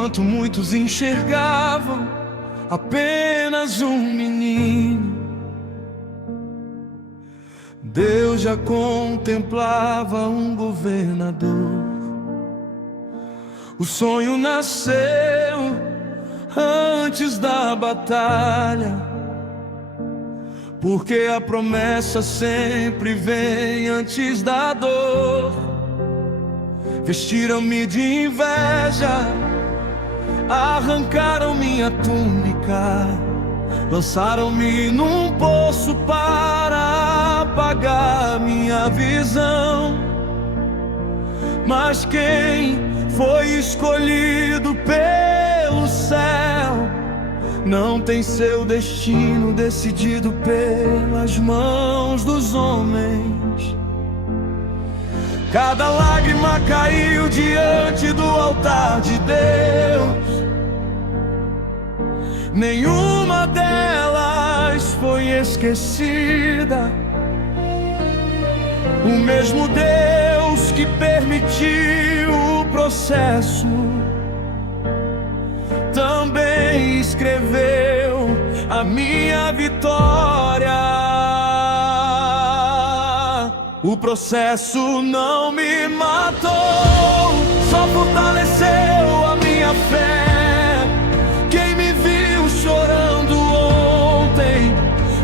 Enquanto muitos enxergavam apenas um menino, Deus já contemplava um governador. O sonho nasceu antes da batalha, porque a promessa sempre vem antes da dor. Vestiram-me de inveja, arrancaram minha túnica, lançaram-me num poço para apagar minha visão. Mas quem foi escolhido pelo céu não tem seu destino decidido pelas mãos dos homens. Cada lágrima caiu diante do altar de Deus, nenhuma delas foi esquecida. O mesmo Deus que permitiu o processo também escreveu a minha vitória. O processo não me matou, só fortaleceu a minha fé. Quem me viu chorando ontem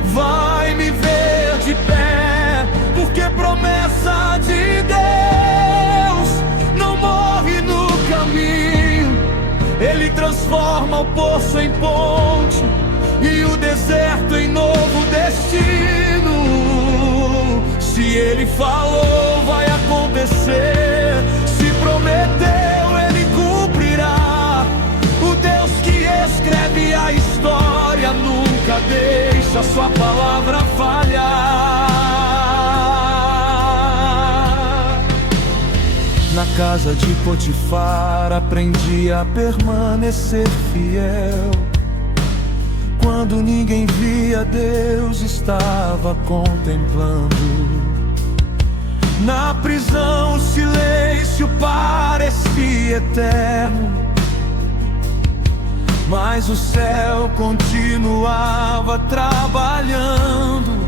vai me ver de pé, porque promessa de Deus não morre no caminho. Ele transforma o poço em ponte e o deserto em novo destino. Se Ele falou, vai acontecer. Se prometeu, Ele cumprirá. O Deus que escreve a história nunca deixa sua palavra falhar. Na casa de Potifar aprendi a permanecer fiel. Quando ninguém via, Deus estava contemplando. Na prisão o silêncio parecia eterno, mas o céu continuava trabalhando.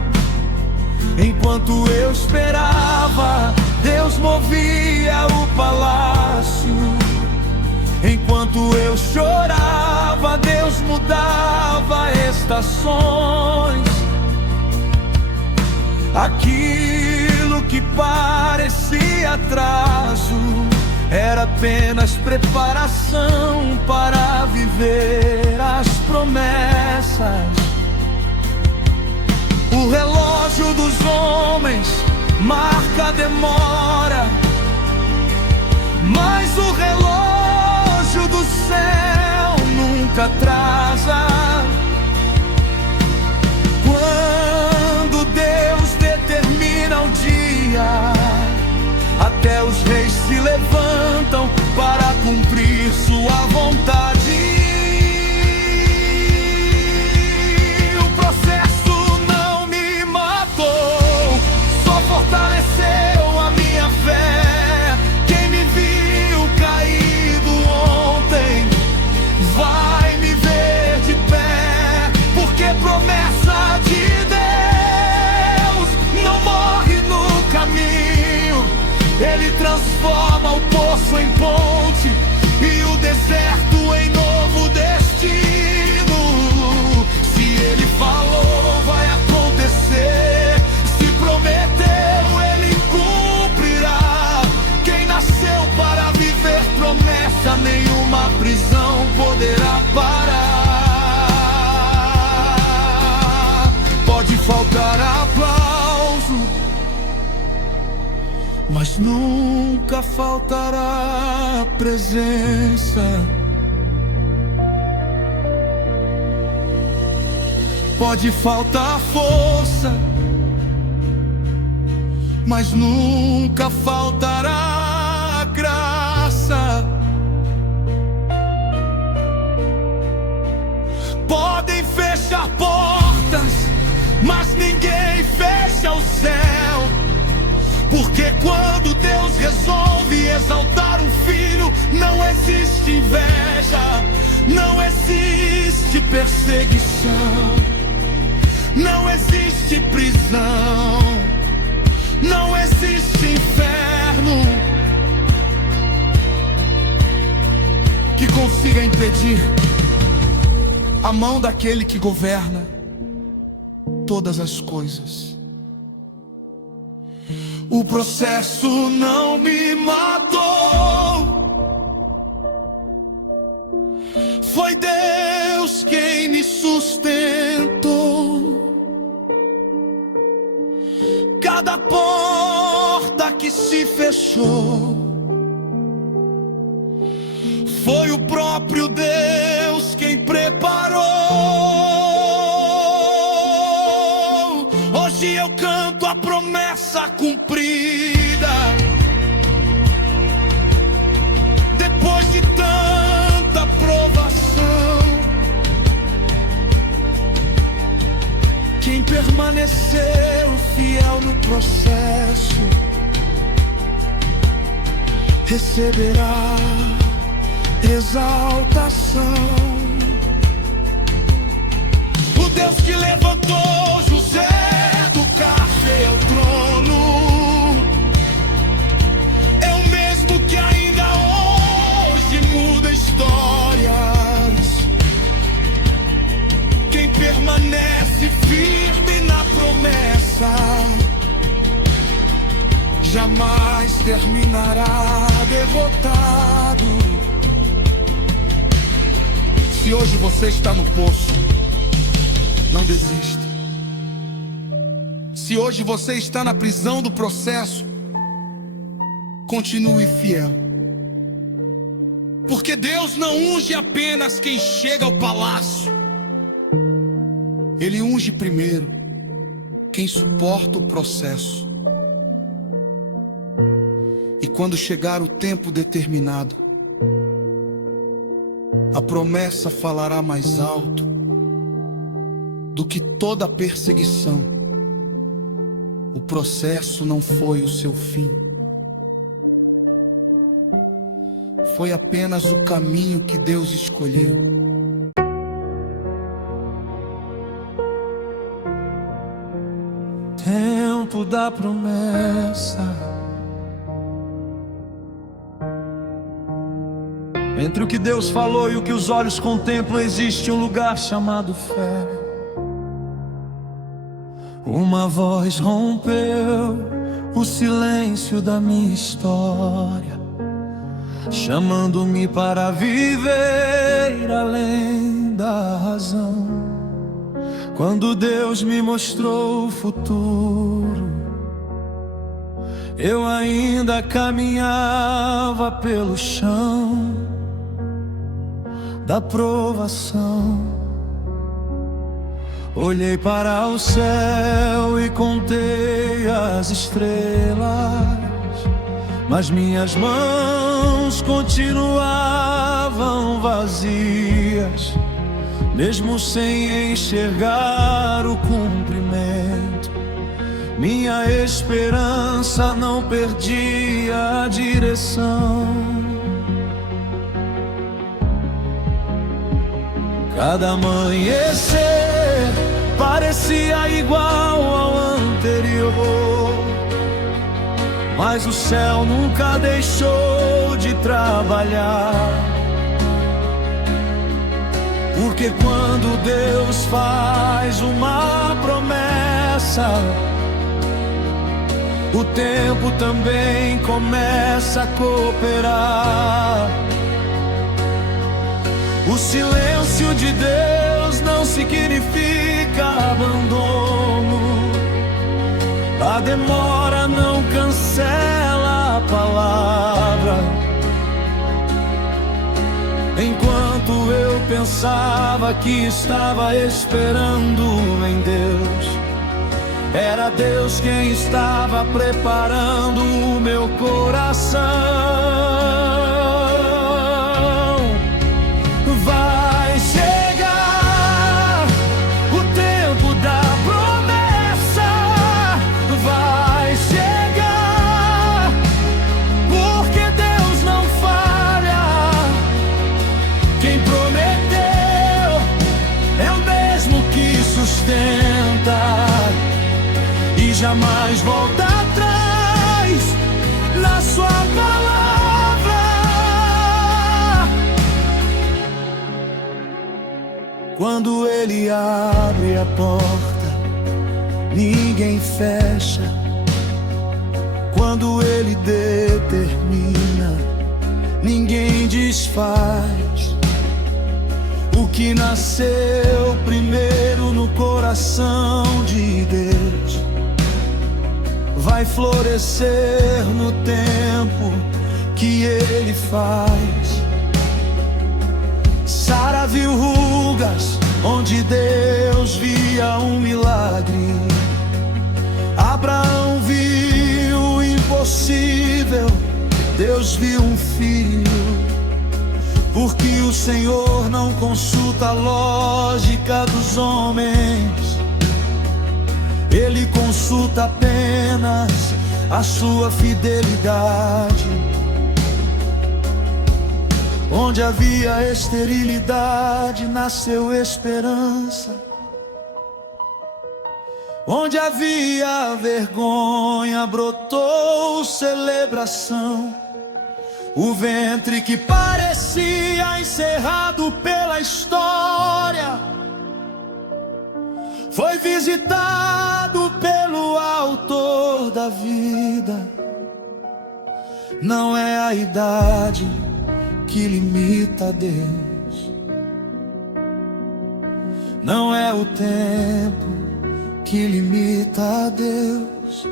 Enquanto eu esperava, Deus movia o palácio. Enquanto eu chorava, Deus mudava estações. Aquilo que parecia atraso era apenas preparação para viver as promessas. O relógio dos homens marca a demora, mas o relógio do céu nunca atrasa. Quando Deus determina o dia, até os reis se levantam para cumprir sua vontade. O processo não me matou, só fortaleceu a minha fé. Quem me viu caído ontem vai me ver de pé, porque promessa de Deus não morre no caminho. Ele transforma o poço em ponte e o deserto em novo destino. Se Ele falou, vai acontecer. Se prometeu, Ele cumprirá. Quem nasceu para viver promessa, nenhuma prisão poderá parar. Pode faltar aplauso, mas nunca faltará presença. Pode faltar força, mas nunca faltará graça. Podem fechar portas, mas ninguém fecha o céu. Porque quando Deus resolve exaltar um filho, não existe inveja, não existe perseguição, não existe prisão, não existe inferno que consiga impedir a mão daquele que governa todas as coisas. O processo não me matou, foi Deus quem me sustentou. Cada porta que se fechou, foi o próprio Deus quem preparou. Hoje eu canto a promessa cumprida, depois de tanta provação. Quem permaneceu fiel no processo receberá exaltação. O Deus que levantou José do cárcere ao trono é o mesmo que ainda hoje muda histórias. Quem permanece firme na promessa jamais terminará derrotado. Se hoje você está no poço, não desista. Se hoje você está na prisão do processo, continue fiel. Porque Deus não unge apenas quem chega ao palácio, Ele unge primeiro quem suporta o processo. E quando chegar o tempo determinado, a promessa falará mais alto do que toda a perseguição. O processo não foi o seu fim, foi apenas o caminho que Deus escolheu. Tempo da promessa. Entre o que Deus falou e o que os olhos contemplam, existe um lugar chamado fé. Uma voz rompeu o silêncio da minha história, chamando-me para viver além da razão. Quando Deus me mostrou o futuro, eu ainda caminhava pelo chão da provação. Olhei para o céu e contei as estrelas, mas minhas mãos continuavam vazias, mesmo sem enxergar o cumprimento. Minha esperança não perdia a direção. Cada amanhecer parecia igual ao anterior, mas o céu nunca deixou de trabalhar. Porque quando Deus faz uma promessa, o tempo também começa a cooperar. O silêncio de Deus não significa abandono. A demora não cancela a palavra. Enquanto eu pensava que estava esperando em Deus, era Deus quem estava preparando o meu coração. Vai chegar o tempo da promessa, vai chegar, porque Deus não faz jamais volta atrás na sua palavra. Quando Ele abre a porta, ninguém fecha. Quando Ele determina, ninguém desfaz. O que nasceu primeiro no coração de Deus vai florescer no tempo que Ele faz. Sara viu rugas onde Deus via um milagre. Abraão viu o impossível, Deus viu um filho. Porque o Senhor não consulta a lógica dos homens, Ele consulta apenas a sua fidelidade. Onde havia esterilidade, nasceu esperança. Onde havia vergonha, brotou celebração. O ventre que parecia encerrado pela história foi visitado pelo autor da vida. Não é a idade que limita Deus, não é o tempo que limita a Deus.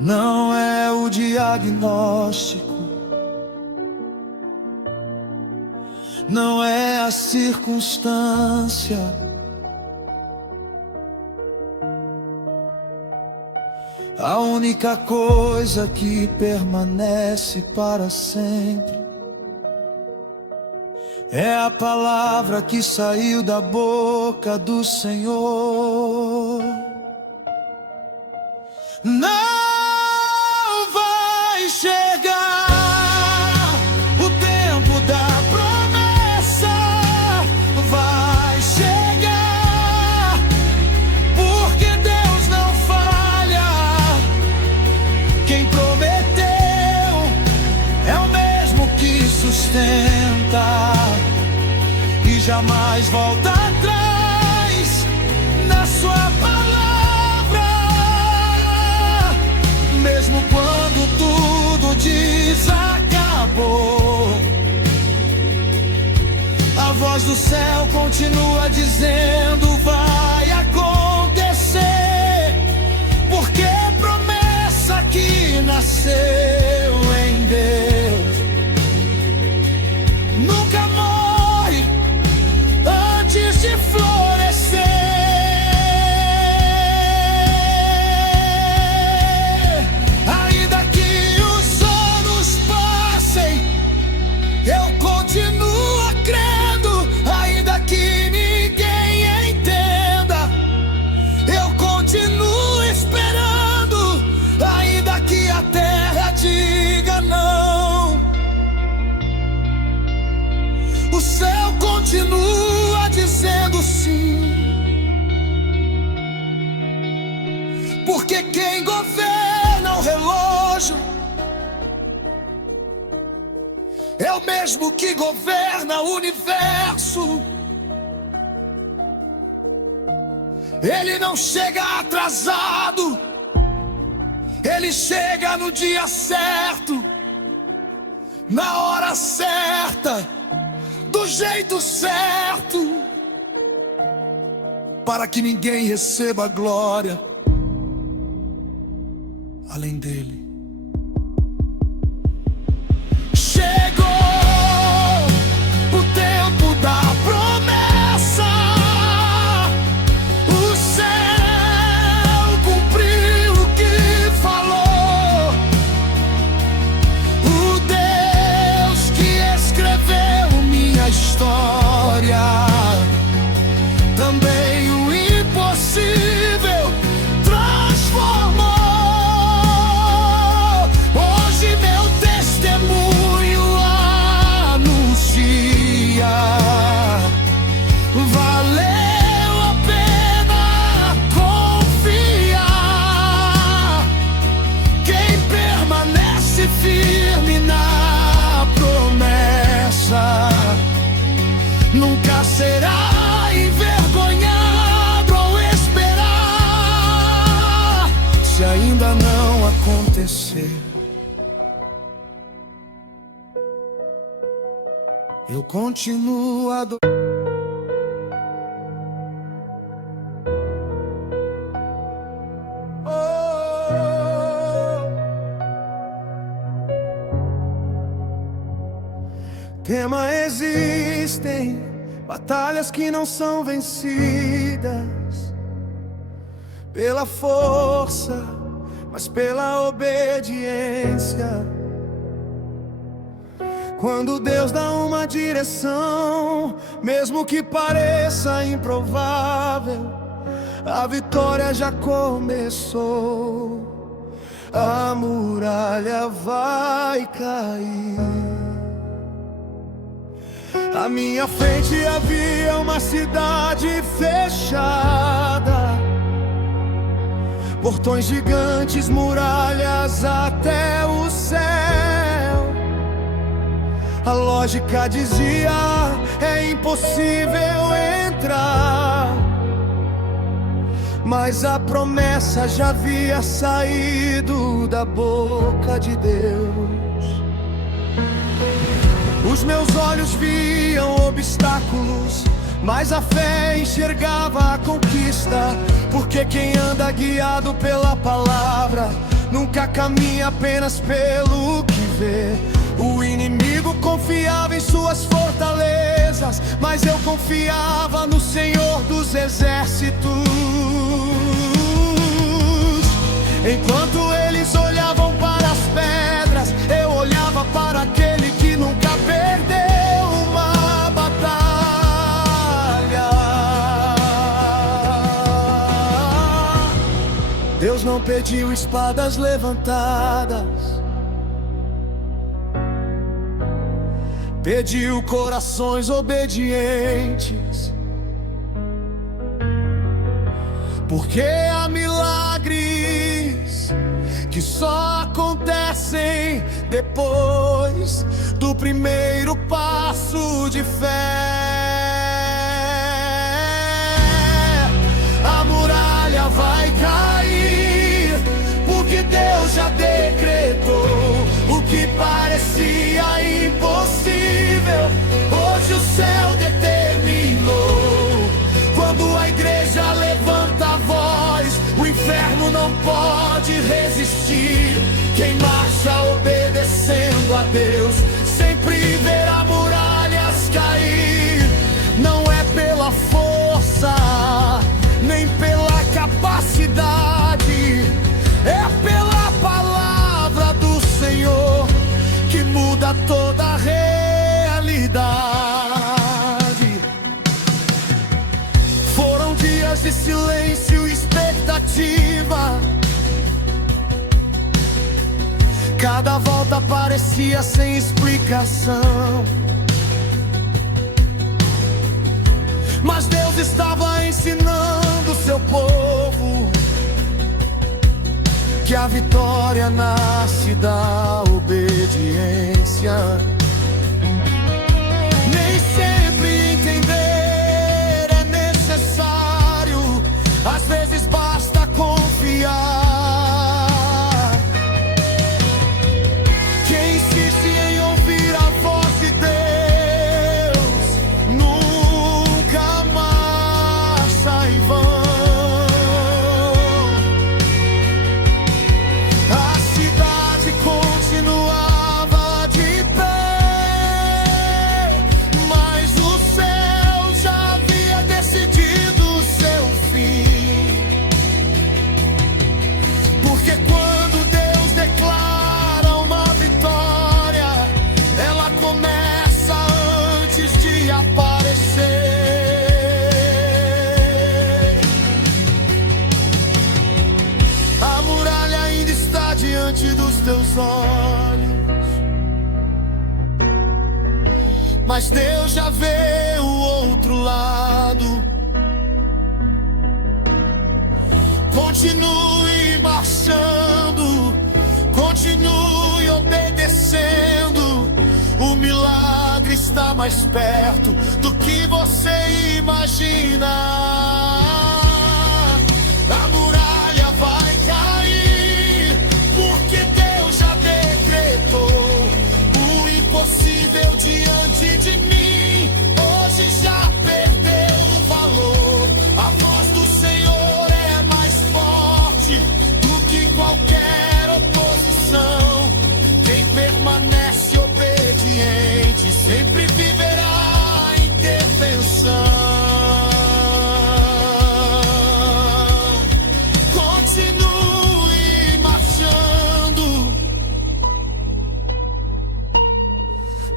Não é o diagnóstico, não é a circunstância. A única coisa que permanece para sempre é a palavra que saiu da boca do Senhor. Não vai chegar o tempo da promessa, vai chegar, porque Deus não falha. Quem prometeu é o mesmo que sustenta e jamais volta atrás na sua palavra. Mesmo quando tudo desacabou, a voz do céu continua dizendo: vai acontecer, porque é promessa que nasceu em Deus nunca morre antes de florescer. O céu continua dizendo sim, porque quem governa o relógio é o mesmo que governa o universo. Ele não chega atrasado, Ele chega no dia certo, na hora certa, do jeito certo, para que ninguém receba glória além dele. Chegou o tempo da promessa, o céu cumpriu o que falou. O Deus que escreveu minha história, também o impossível transformou. nunca será envergonhado ao esperar. Se ainda não acontecer, eu continuo a Tema, existem batalhas que não são vencidas pela força, mas pela obediência. Quando Deus dá uma direção, mesmo que pareça improvável, a vitória já começou. A muralha vai cair. À minha frente havia uma cidade fechada, portões gigantes, muralhas até o céu. A lógica dizia: é impossível entrar. Mas a promessa já havia saído da boca de Deus. Os meus olhos viam obstáculos, mas a fé enxergava a conquista. Porque quem anda guiado pela palavra nunca caminha apenas pelo que vê. O inimigo confiava em suas fortalezas, mas eu confiava no Senhor dos Exércitos. Enquanto eles olhavam para as pedras, eu olhava para aquele que nunca perdeu uma batalha. Deus não pediu espadas levantadas, pediu corações obedientes. Porque há milagres que só acontecem depois do primeiro passo de fé. A muralha vai cair, porque Deus já decretou. O que parecia impossível, hoje o céu determinou. Quando a igreja levanta a voz, o inferno não pode resistir. Quem marcha obedecendo a Deus sempre verá muralhas cair. Não é pela força, nem pela capacidade, é pela palavra do Senhor que muda toda a realidade. Foram dias de silêncio e expectativa. Cada volta parecia sem explicação, mas Deus estava ensinando seu povo que a vitória nasce da obediência. Nem sempre entender é necessário, às vezes basta confiar. Quem insiste em ouvir a voz de Deus nunca marcha em vão. A cidade continuava de pé, mas o céu já havia decidido seu fim. Porque quando Deus declara uma vitória, ela começa antes de aparecer. A muralha ainda está diante dos teus olhos, mas Deus já vê o outro lado. Continue marchando, continue obedecendo. O milagre está mais perto do que imaginar. A muralha vai cair, porque Deus já decretou o impossível diante de mim. Hoje já perdeu o valor. A voz do Senhor é mais forte do que qualquer oposição. Quem permanece obediente sempre viverá a intervenção. Continue marchando,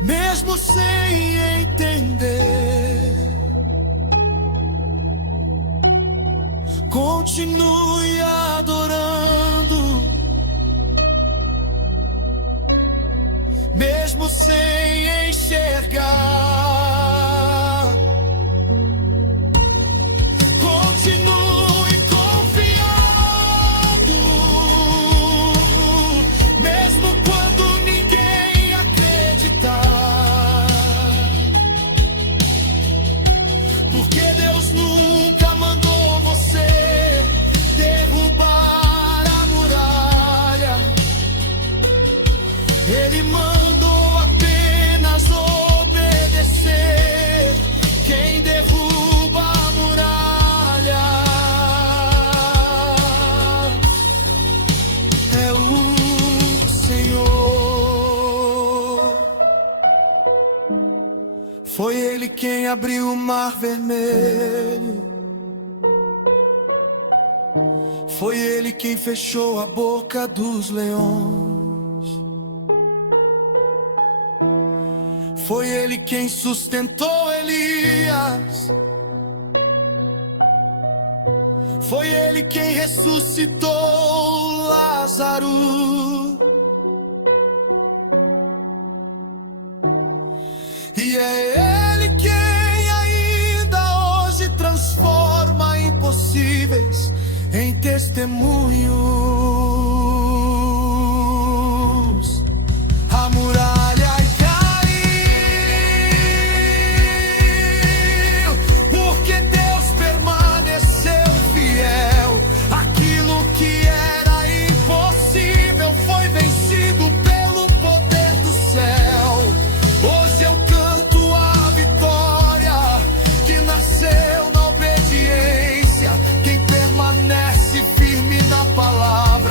mesmo sem entender. Continue adorando, mesmo sem enxergar. Continue confiando, mesmo quando ninguém acreditar. Porque Deus nunca mandou você derrubar a muralha. Ele mandou apenas obedecer. Quem derruba a muralha é o Senhor. Foi Ele quem abriu o mar vermelho. Foi Ele quem fechou a boca dos leões. Foi Ele quem sustentou Elias. Foi Ele quem ressuscitou Lázaro. E é Ele quem ainda hoje transforma impossíveis em testemunhos. A muralha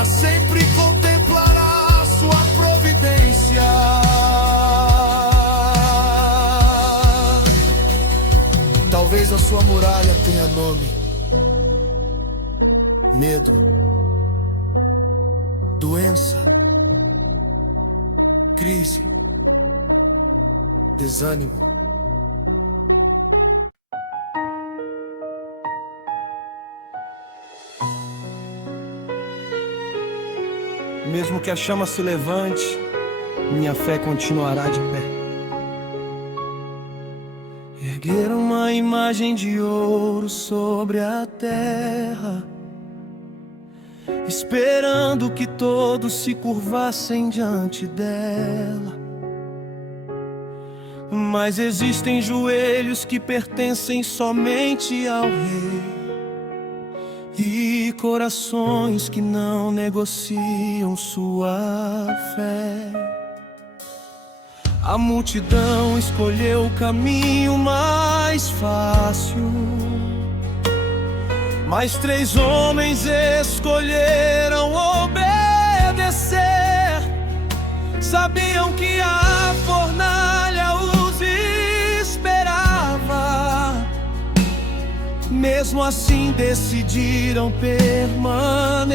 sempre contemplará sua providência. Talvez a sua muralha tenha nome: medo, doença, crise, desânimo. Mesmo que a chama se levante, minha fé continuará de pé. Erguer uma imagem de ouro sobre a terra, esperando que todos se curvassem diante dela. Mas existem joelhos que pertencem somente ao Rei, e corações que não negociam sua fé. A multidão escolheu o caminho mais fácil, mas 3 homens escolheram obedecer. Sabiam que a fornalha os esperava, mesmo assim decidiram permanecer.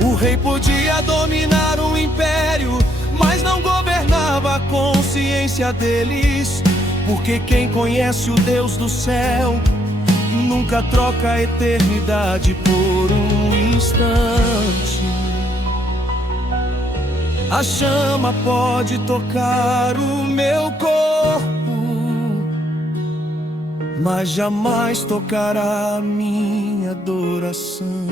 O rei podia dominar um império, mas não governava a consciência deles. Porque quem conhece o Deus do céu nunca troca a eternidade por um instante. A chama pode tocar o meu corpo, mas jamais tocará a minha adoração.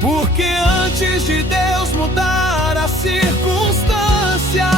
Porque antes de Deus mudar a circunstância,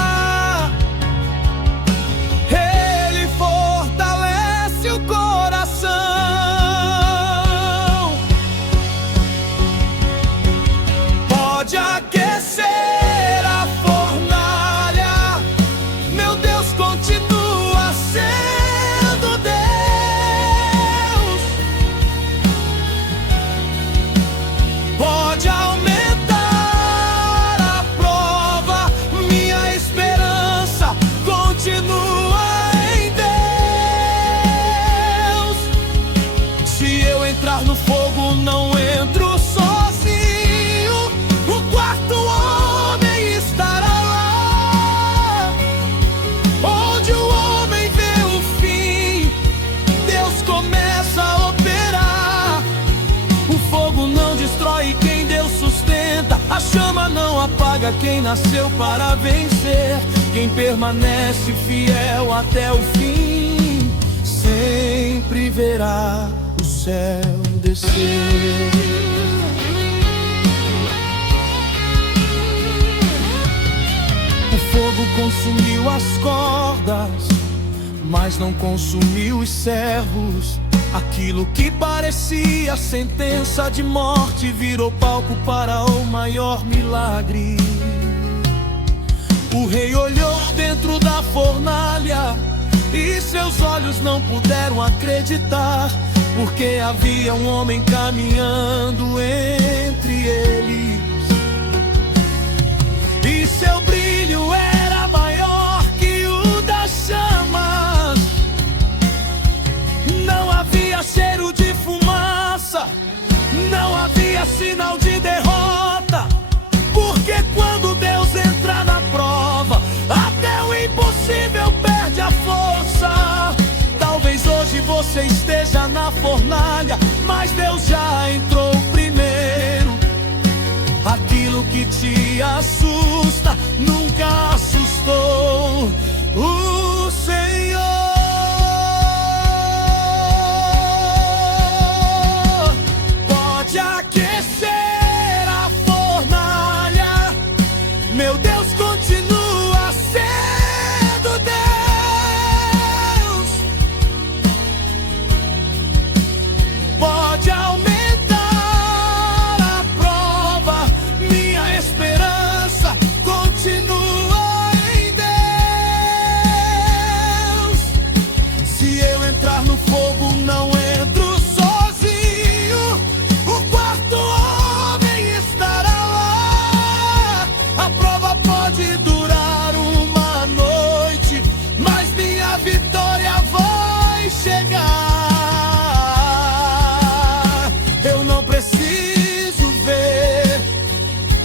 joga quem nasceu para vencer, quem permanece fiel até o fim, sempre verá o céu descer. O fogo consumiu as cordas, mas não consumiu os servos. Aquilo que parecia sentença de morte virou palco para o maior milagre. O rei olhou dentro da fornalha e seus olhos não puderam acreditar, porque havia um homem caminhando entre eles, e seu brilho era maior que o das chamas. Não havia cheiro de fumaça, não havia sinal de derrota, porque quando Deus entra na prova, até o impossível perde a força. Talvez hoje você esteja na fornalha, mas Deus já entrou primeiro. Aquilo que te assusta nunca assustou o Senhor. Pode aquecer a fornalha, meu Deus continua sendo Deus. Pode aumentar a prova, minha esperança continua em Deus. Se eu entrar no fogo, não entro sozinho, o quarto homem estará lá. A prova pode durar uma noite, mas minha vitória vai chegar. Eu não preciso ver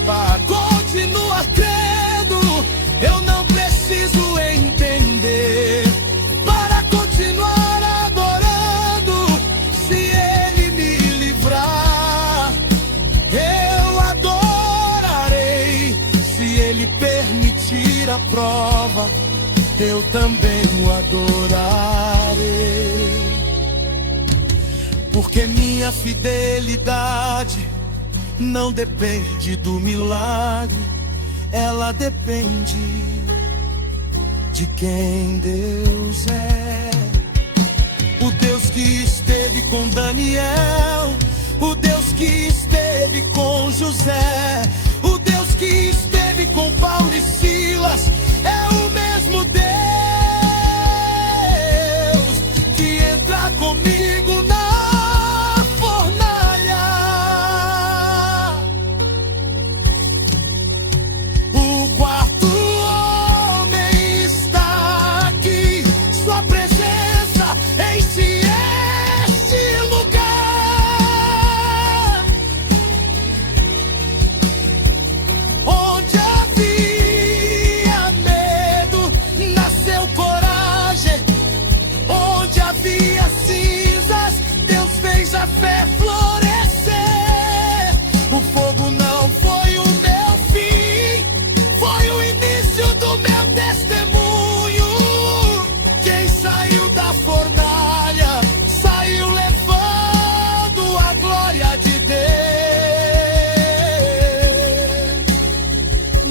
para continuar crendo, eu não preciso entender para continuar adorando. Se Ele me livrar, eu adorarei. Se Ele permitir a prova, eu também o adorarei. Porque minha fidelidade não depende do milagre, ela depende de quem Deus é. O Deus que esteve com Daniel, o Deus que esteve com José, o Deus que esteve com Paulo e Silas, é o mesmo Deus que entra comigo na fornalha. O quarto homem está aqui, sua presença enche este lugar. Onde havia medo, nasceu coragem. Onde havia cinzas, Deus fez a fé florescer. O fogo não foi o meu fim, foi o início do meu testemunho. Quem saiu da fornalha, saiu levando a glória de Deus.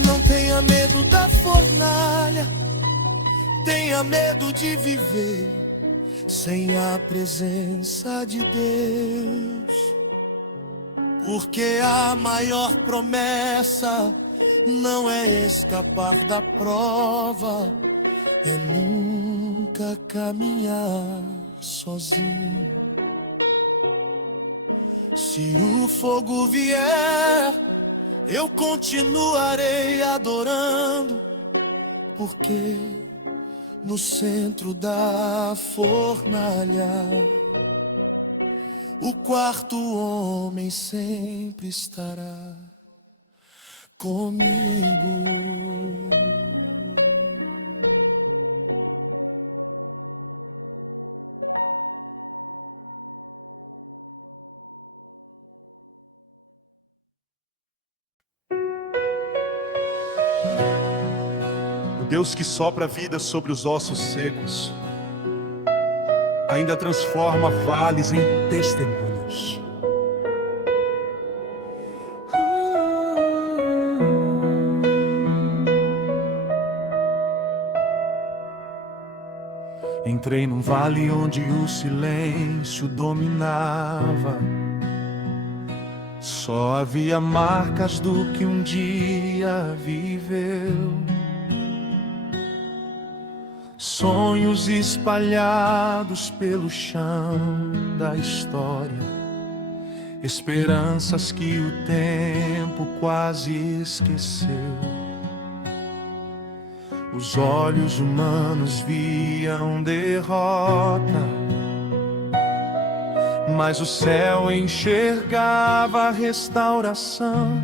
Não tenha medo da fornalha, tenha medo de viver sem a presença de Deus. Porque a maior promessa não é escapar da prova, é nunca caminhar sozinho. Se o fogo vier, eu continuarei adorando, porque no centro da fornalha, o quarto homem sempre estará comigo. Deus que sopra a vida sobre os ossos secos, ainda transforma vales em testemunhos. Entrei num vale onde o silêncio dominava. Só havia marcas do que um dia viveu, sonhos espalhados pelo chão da história, esperanças que o tempo quase esqueceu. Os olhos humanos viam derrota, mas o céu enxergava a restauração.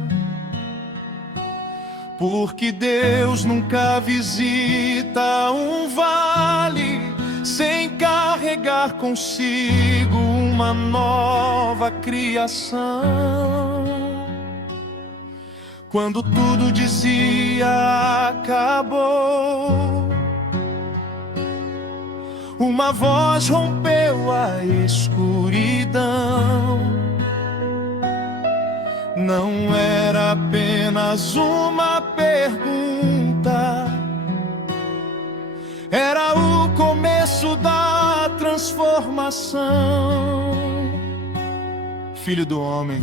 Porque Deus nunca visita um vale sem carregar consigo uma nova criação. Quando tudo dizia acabou, uma voz rompeu a escuridão. Não era apenas uma pergunta, era o começo da transformação. Filho do homem,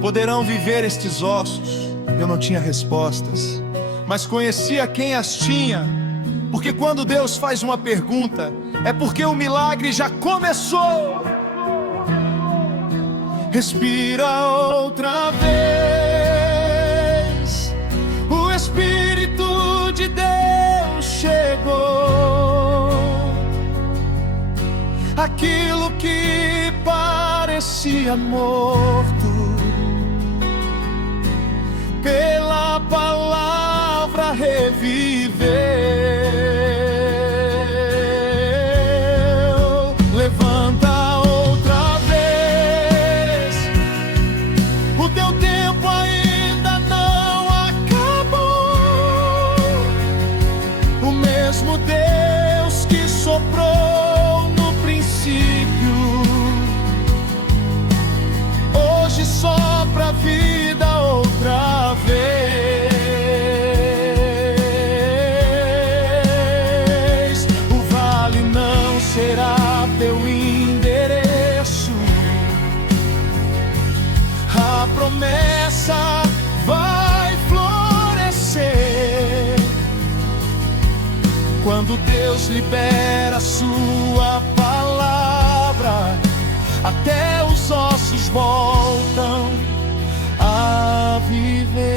poderão viver estes ossos? Eu não tinha respostas, mas conhecia quem as tinha. Porque quando Deus faz uma pergunta, é porque o milagre já começou. Respira outra vez, o Espírito de Deus chegou. Aquilo que parecia morto, pela palavra reviveu. Levanta outra vez, o teu tempo ainda não acabou. O mesmo Deus que soprou no princípio, hoje sopra a vida outra vez. O vale não será teu endereço, a promessa vai florescer. Quando Deus libera sua palavra, até os ossos voltam a viver.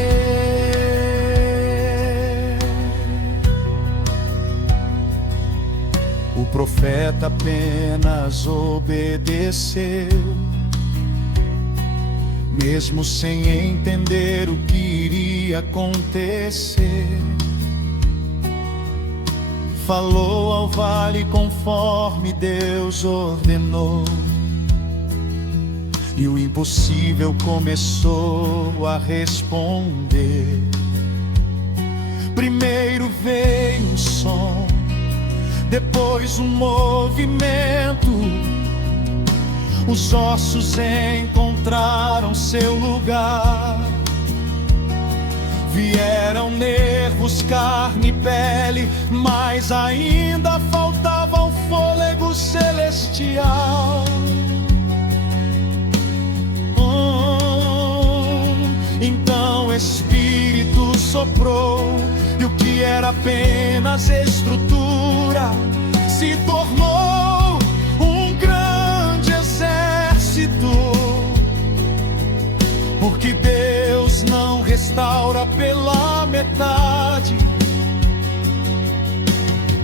O profeta apenas obedeceu, mesmo sem entender o que iria acontecer. Falou ao vale conforme Deus ordenou, e o impossível começou a responder. Primeiro veio o som, depois o movimento. Os ossos encontraram seu lugar. Vieram nervos, carne e pele, mas ainda faltava o fôlego celestial. Então o Espírito soprou, e o que era apenas estrutura se tornou um grande exército. Porque Deus não restaura pela metade.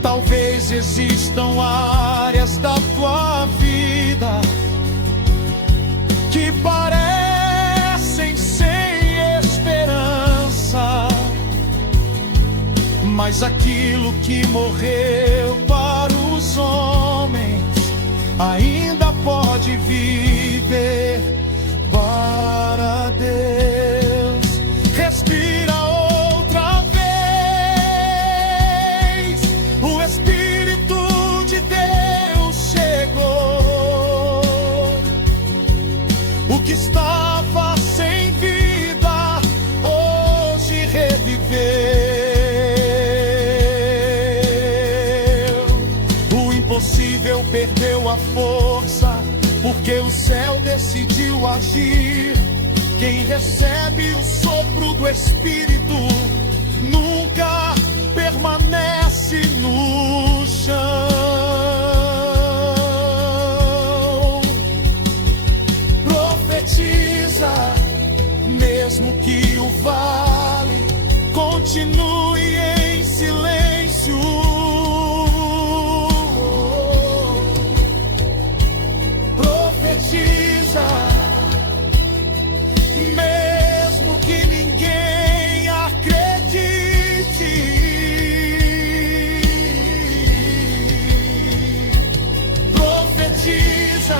Talvez existam áreas da tua vida que parecem sem esperança, mas aquilo que morreu para os homens ainda pode viver para Deus. Respira outra vez, impossível perdeu a força, porque o céu decidiu agir. Quem recebe o sopro do Espírito nunca permanece no chão. Profetiza, mesmo que o vale continue em silêncio. Profetiza, mesmo que ninguém acredite. Profetiza,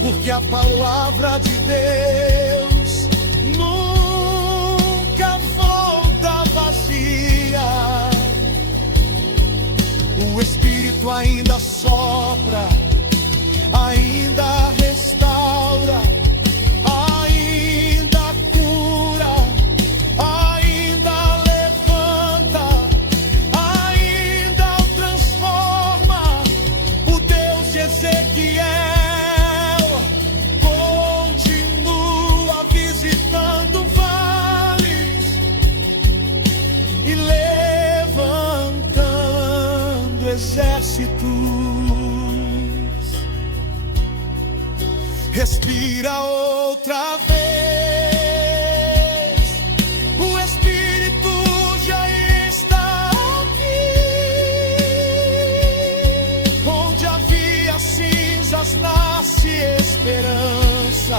porque a palavra de Deus nunca volta vazia. O Espírito ainda sopra, ainda restaura, ainda cura, ainda levanta, ainda o transforma. O Deus de Ezequiel continua visitando vales e levantando exércitos. Respira outra vez, o Espírito já está aqui. Onde havia cinzas nasce esperança.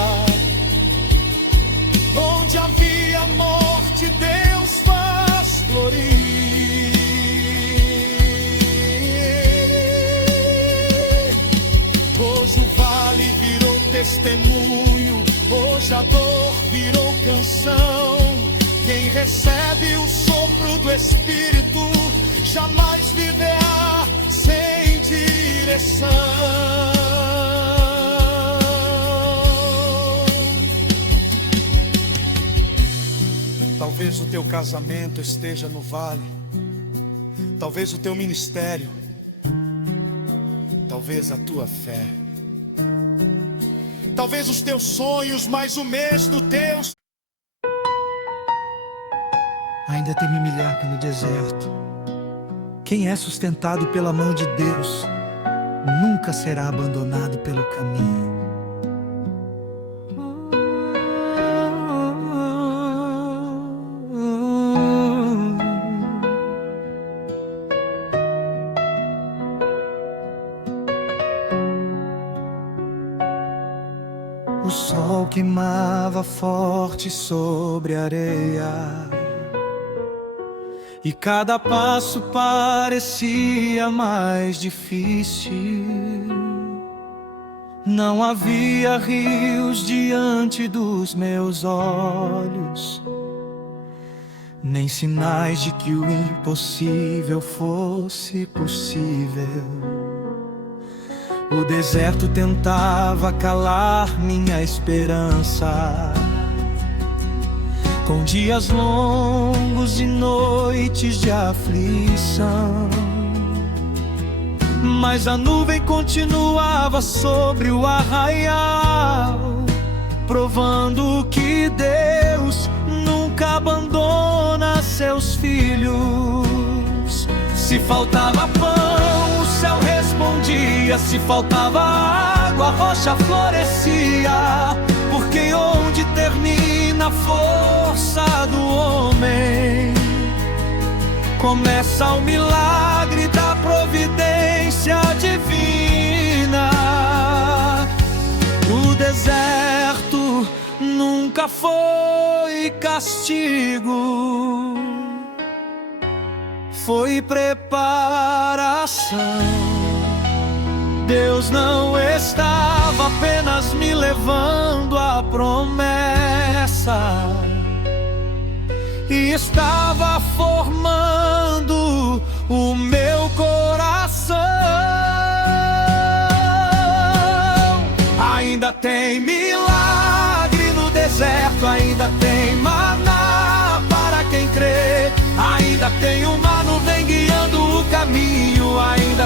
Onde havia morte, Deus faz florir. Hoje o vale virou testemunho, hoje a dor virou canção. Quem recebe o sopro do Espírito jamais viverá sem direção. Talvez o teu casamento esteja no vale, talvez o teu ministério, talvez a tua fé, talvez os teus sonhos, mas o mês do Deus. Ainda teme milagre no deserto. Quem é sustentado pela mão de Deus nunca será abandonado pelo caminho. O sol queimava forte sobre a areia, e cada passo parecia mais difícil. Não havia rios diante dos meus olhos, nem sinais de que o impossível fosse possível. O deserto tentava calar minha esperança, com dias longos e noites de aflição. Mas a nuvem continuava sobre o arraial, provando que Deus nunca abandona seus filhos. Se faltava pão, o céu respondia. Se faltava água, a rocha florescia. Porque onde termina a força do homem, começa o milagre da providência divina. O deserto nunca foi castigo, foi preparação. Deus não estava apenas me levando à promessa, e estava formando o meu coração. Ainda tem milagre no deserto, ainda tem maná para quem crê. Ainda tem uma nuvem guiando o caminho, ainda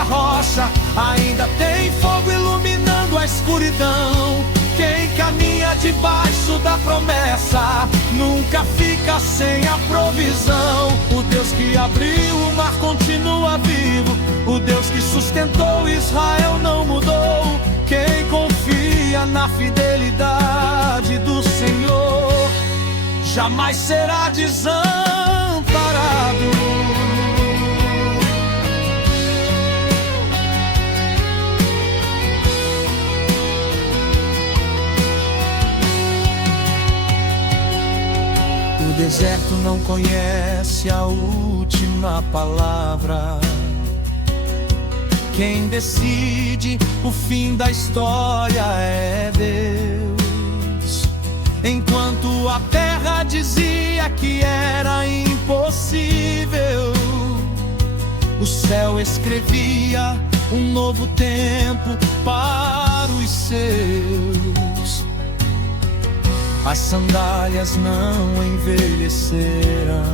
da rocha. Ainda tem fogo iluminando a escuridão. Quem caminha debaixo da promessa nunca fica sem a provisão. O Deus que abriu o mar continua vivo. O Deus que sustentou Israel não mudou. Quem confia na fidelidade do Senhor jamais será desamparado. O deserto não conhece a última palavra. Quem decide o fim da história é Deus. Enquanto a terra dizia que era impossível, o céu escrevia um novo tempo para os seus. As sandálias não envelheceram,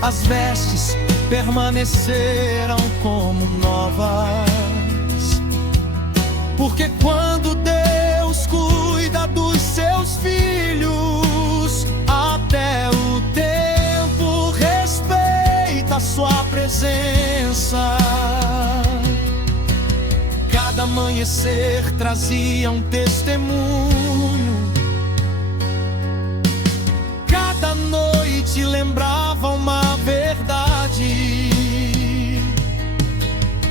as vestes permaneceram como novas. Porque quando Deus cuida dos seus filhos, até o tempo respeita a sua presença. Cada amanhecer trazia um testemunho, cada noite lembrava uma verdade.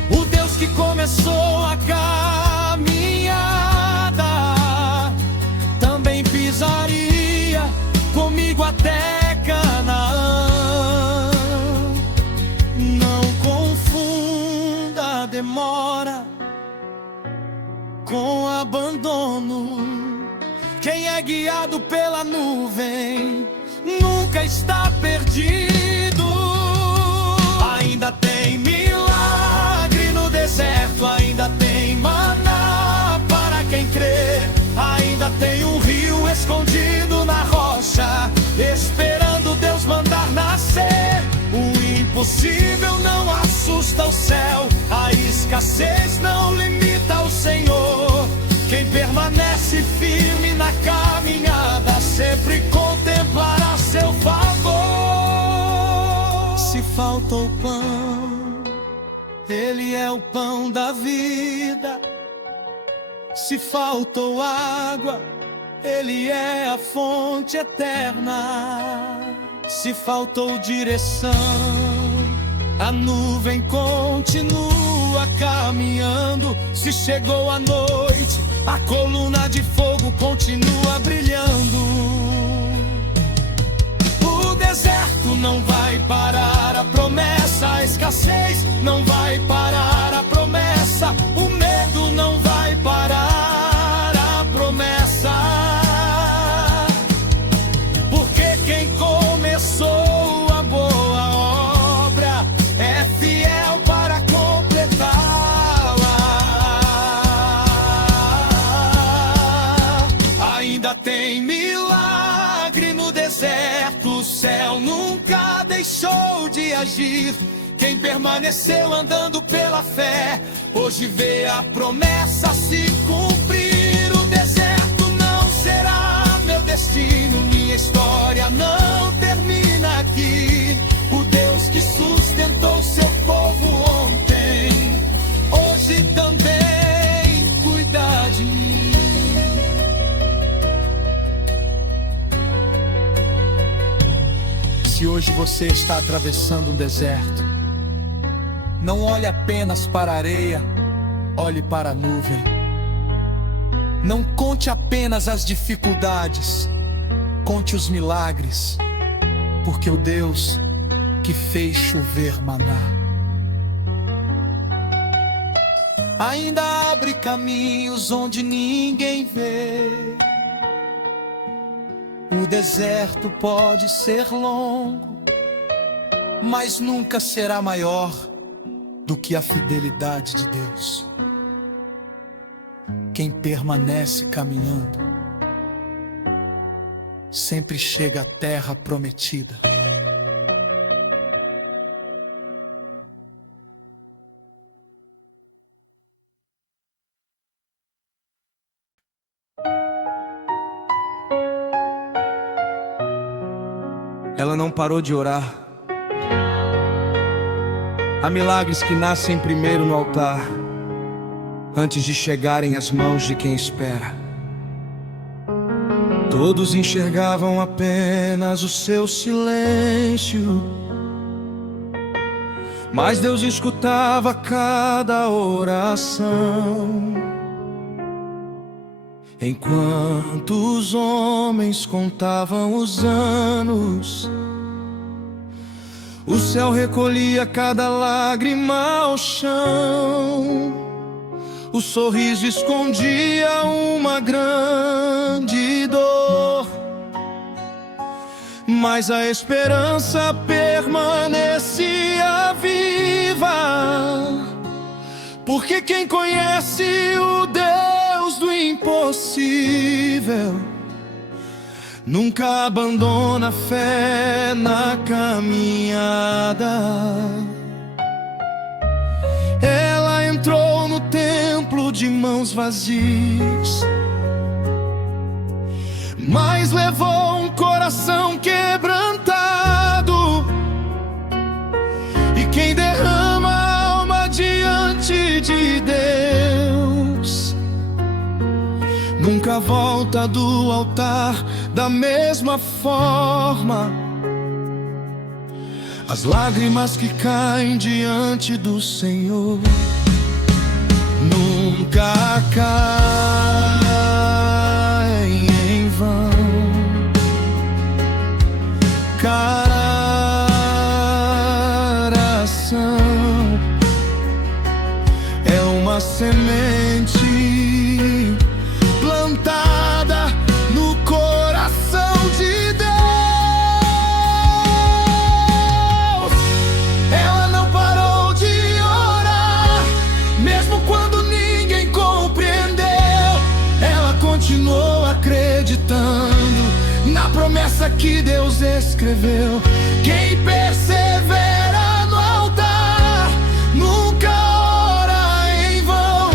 O Deus que começou a caminhada também pisaria comigo até Canaã. Não confunda a demora com abandono. Quem é guiado pela nuvem nunca está perdido. Ainda tem milagre no deserto, ainda tem maná para quem crê. Ainda tem um rio escondido na rocha, esperando Deus mandar nascer. O impossível não assusta o céu, a escassez não limita o Senhor. Quem permanece firme na caminhada sempre contemplará seu favor. Se falta o pão, Ele é o pão da vida. Se faltou água, Ele é a fonte eterna. Se faltou direção, a nuvem continua caminhando. Se chegou a noite, a coluna de fogo continua brilhando. O deserto não vai parar a promessa, a escassez não vai parar a promessa, o medo não vai parar a promessa. Porque quem começou a boa obra é fiel para completá-la. Ainda tem milagre no deserto, o céu nunca deixou de agir. Quem permaneceu andando pela fé, hoje vê a promessa se cumprir. O deserto não será meu destino, minha história não termina aqui. O Deus que sustentou seu povo ontem, hoje também cuida de mim. Se hoje você está atravessando um deserto, não olhe apenas para a areia, olhe para a nuvem. Não conte apenas as dificuldades, conte os milagres, porque o Deus que fez chover maná ainda abre caminhos onde ninguém vê. O deserto pode ser longo, mas nunca será maior do que a fidelidade de Deus. Quem permanece caminhando sempre chega à terra prometida. ela não parou de orar. Há milagres que nascem primeiro no altar, antes de chegarem às mãos de quem espera. Todos enxergavam apenas o seu silêncio, mas Deus escutava cada oração. Enquanto os homens contavam os anos, o céu recolhia cada lágrima ao chão. O sorriso escondia uma grande dor, mas a esperança permanecia viva, porque quem conhece o Deus do impossível nunca abandona a fé na caminhada. Ela entrou no templo de mãos vazias, mas levou um coração quebrantado. E quem derrama a alma diante de Deus nunca volta do altar da mesma forma. As lágrimas que caem diante do Senhor nunca caem em vão. Coração é uma semente plantada no coração de Deus. Ela não parou de orar, mesmo quando ninguém compreendeu. Ela continuou acreditando na promessa que Deus escreveu. Quem persevera no altar nunca ora em vão.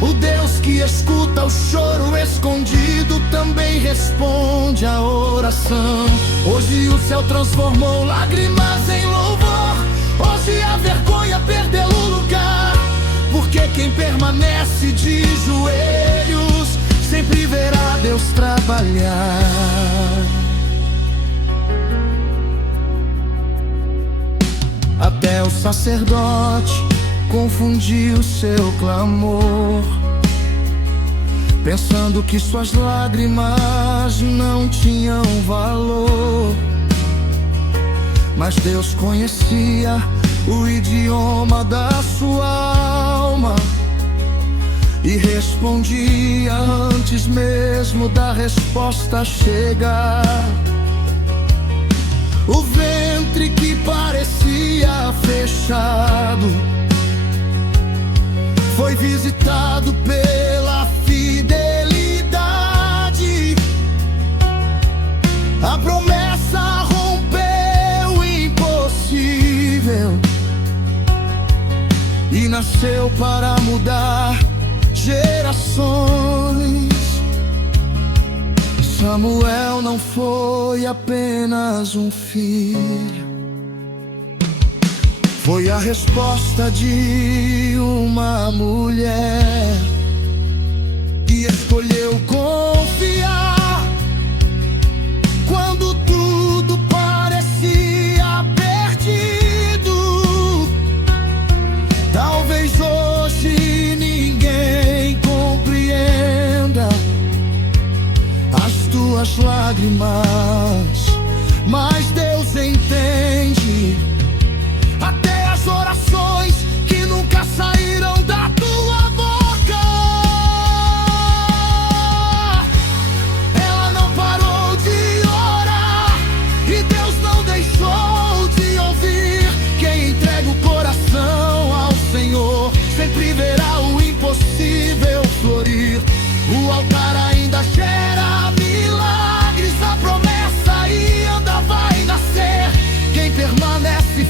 O Deus que escuta o choro escondido também responde a oração. Hoje o céu transformou lágrimas em louvor. Hoje a vergonha perdeu o lugar, porque quem permanece de joelhos sempre verá Deus trabalhar. Até o sacerdote confundiu seu clamor, pensando que suas lágrimas não tinham valor. Mas Deus conhecia o idioma da sua alma e respondia antes mesmo da resposta chegar. O ventre que parecia fechado foi visitado pela fidelidade. A promessa rompeu o impossível e nasceu para mudar gerações. Samuel não foi apenas um filho, foi a resposta de uma mulher que escolheu confiar quando tudo parecia perdido. Talvez hoje ninguém compreenda as tuas lágrimas, mas Deus entende até as orações que nunca saíram da tua boca. Ela não parou de orar e Deus não deixou de ouvir. Quem entrega o coração ao Senhor sempre verá o impossível florir. O altar ainda gera milagres, a promessa ainda vai nascer. Quem permanece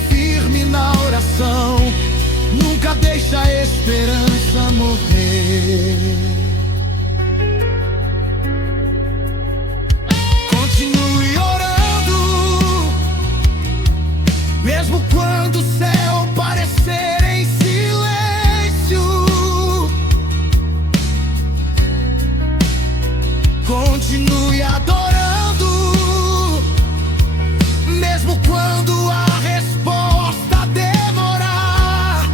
continue adorando, mesmo quando a resposta demorar.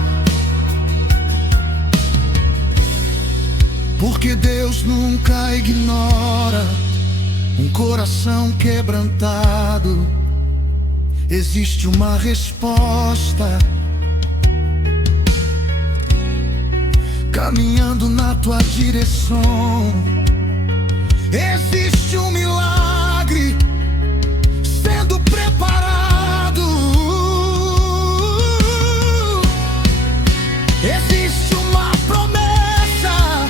Porque Deus nunca ignora um coração quebrantado. Existe uma resposta caminhando na tua direção. Existe um milagre sendo preparado. Existe uma promessa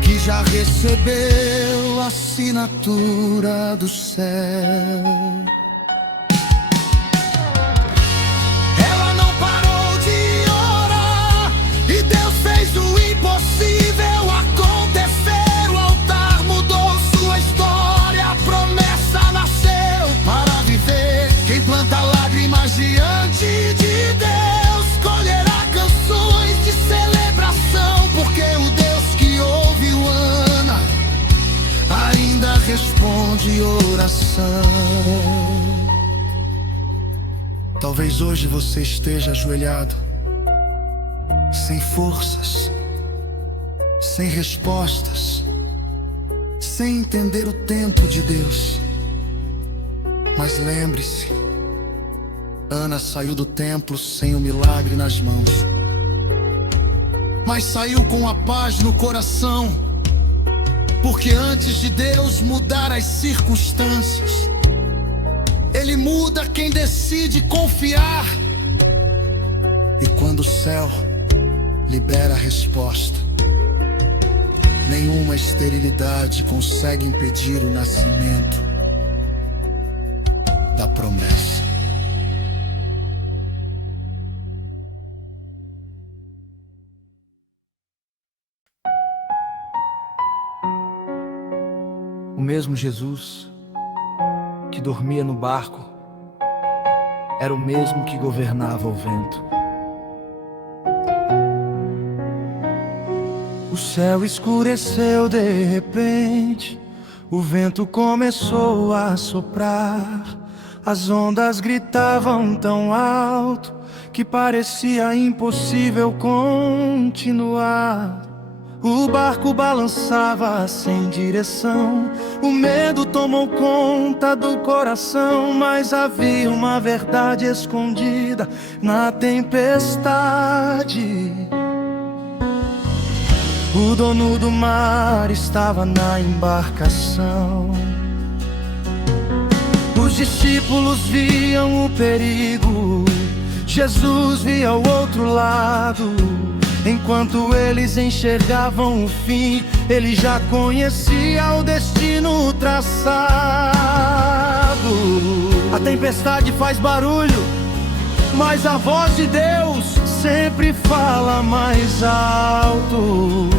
que já recebeu a assinatura do céu. Ela não parou de orar e Deus fez o impossível acontecer. O altar mudou sua história, a promessa nasceu para viver. Quem planta lágrimas diante de Deus colherá canções de celebração, porque o Deus que ouve o Ana ainda responde oração. Talvez hoje você esteja ajoelhado, sem forças, sem respostas, sem entender o tempo de Deus. Mas lembre-se, Ana saiu do templo sem o milagre nas mãos, mas saiu com a paz no coração, porque antes de Deus mudar as circunstâncias, Ele muda quem decide confiar. E quando o céu libera a resposta, nenhuma esterilidade consegue impedir o nascimento da promessa. O mesmo Jesus que dormia no barco era o mesmo que governava o vento. O céu escureceu de repente, o vento começou a soprar, as ondas gritavam tão alto que parecia impossível continuar. O barco balançava sem direção, o medo tomou conta do coração, mas havia uma verdade escondida na tempestade. O dono do mar estava na embarcação. Os discípulos viam o perigo, Jesus via o outro lado. Enquanto eles enxergavam o fim, ele já conhecia o destino traçado. A tempestade faz barulho, mas a voz de Deus sempre fala mais alto.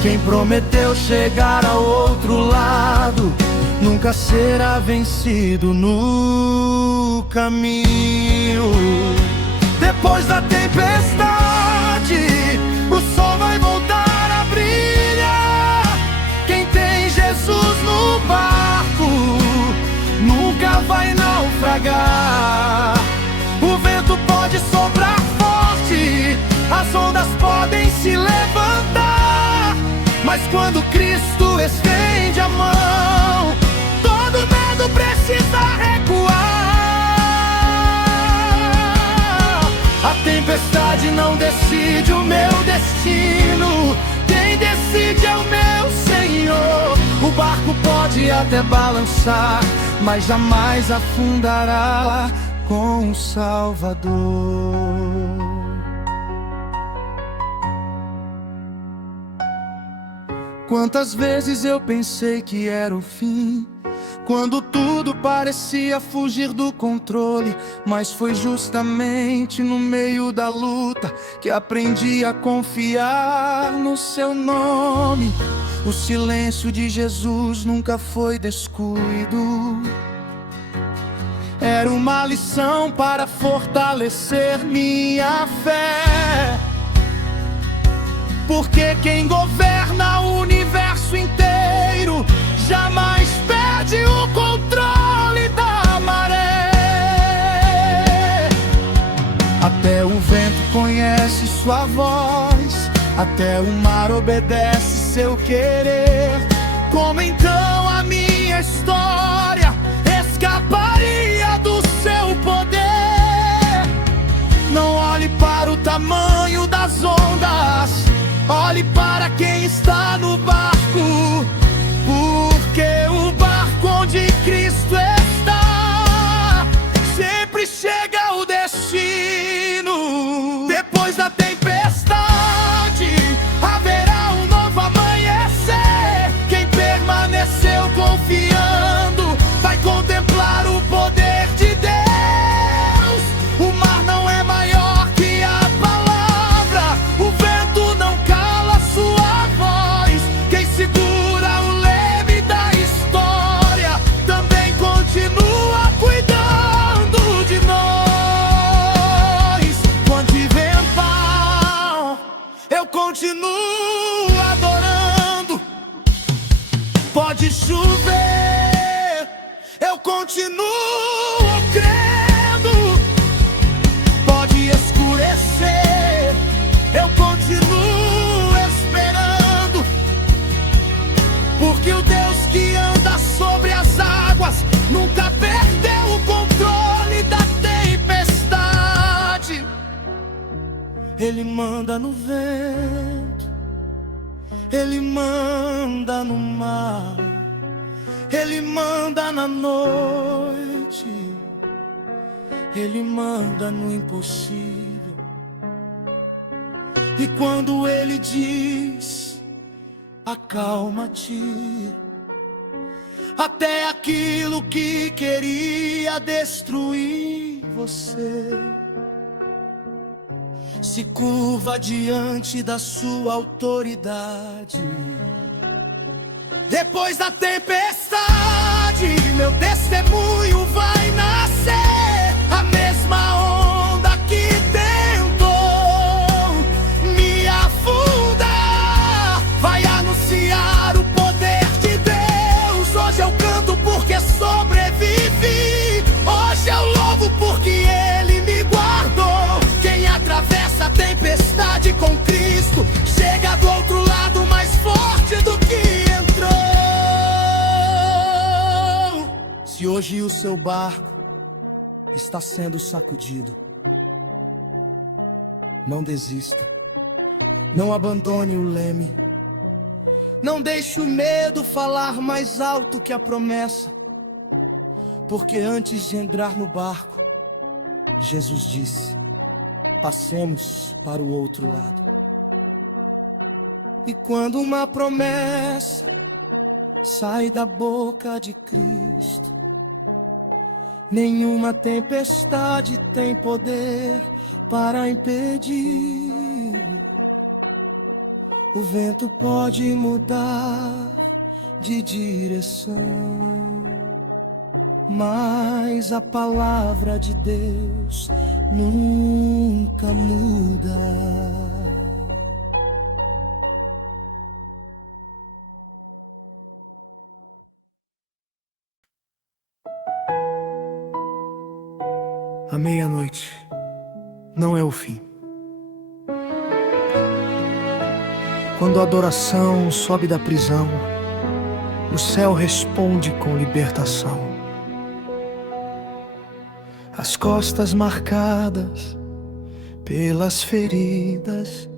Quem prometeu chegar ao outro lado nunca será vencido no caminho. Depois da tempestade, o sol vai voltar a brilhar. Quem tem Jesus no barco nunca vai naufragar. O vento pode soprar forte, as ondas podem se levantar, mas quando Cristo estende a mão, todo medo precisa recuar. A tempestade não decide o meu destino, quem decide é o meu Senhor. O barco pode até balançar, mas jamais afundará com o Salvador. Quantas vezes eu pensei que era o fim, quando tudo parecia fugir do controle, mas foi justamente no meio da luta que aprendi a confiar no seu nome. O silêncio de Jesus nunca foi descuido, era uma lição para fortalecer minha fé. Porque quem governa o universo inteiro sua voz, até o mar obedece seu querer. Como então a minha história escaparia do seu poder? Não olhe para o tamanho das ondas, olhe para quem está no barco, porque o barco onde Cristo está sempre chega ao destino. Depois da tempestade haverá um novo amanhecer. Quem permaneceu confiando vai contemplar o poder de Deus. O mar não é maior que a palavra, o vento não cala sua voz. Quem segura o leme da história também continua cuidando de nós. Quando vental, eu continuo adorando. Pode chover, eu continuo crendo. Pode escurecer, eu continuo esperando. Porque o Deus que anda sobre as águas nunca perdeu o controle da tempestade. Ele manda no vento, Ele manda no mar, Ele manda na noite, Ele manda no impossível. E quando Ele diz, acalma-te, até aquilo que queria destruir você se curva diante da sua autoridade. Depois da tempestade, meu testemunho vai nascer. A mesma onda que tentou me afundar vai anunciar o poder de Deus. Hoje eu canto porque sobrevivi, hoje eu louvo porque Ele me guardou. Quem atravessa a tempestade com Cristo chega do outro lado mais forte do que entrou. Se hoje o seu barco está sendo sacudido, não desista, não abandone o leme, não deixe o medo falar mais alto que a promessa, porque antes de entrar no barco, Jesus disse, passemos para o outro lado. E quando uma promessa sai da boca de Cristo, nenhuma tempestade tem poder para impedir. O vento pode mudar de direção, mas a palavra de Deus nunca muda. A meia-noite não é o fim. Quando a adoração sobe da prisão, o céu responde com libertação. As costas marcadas pelas feridas,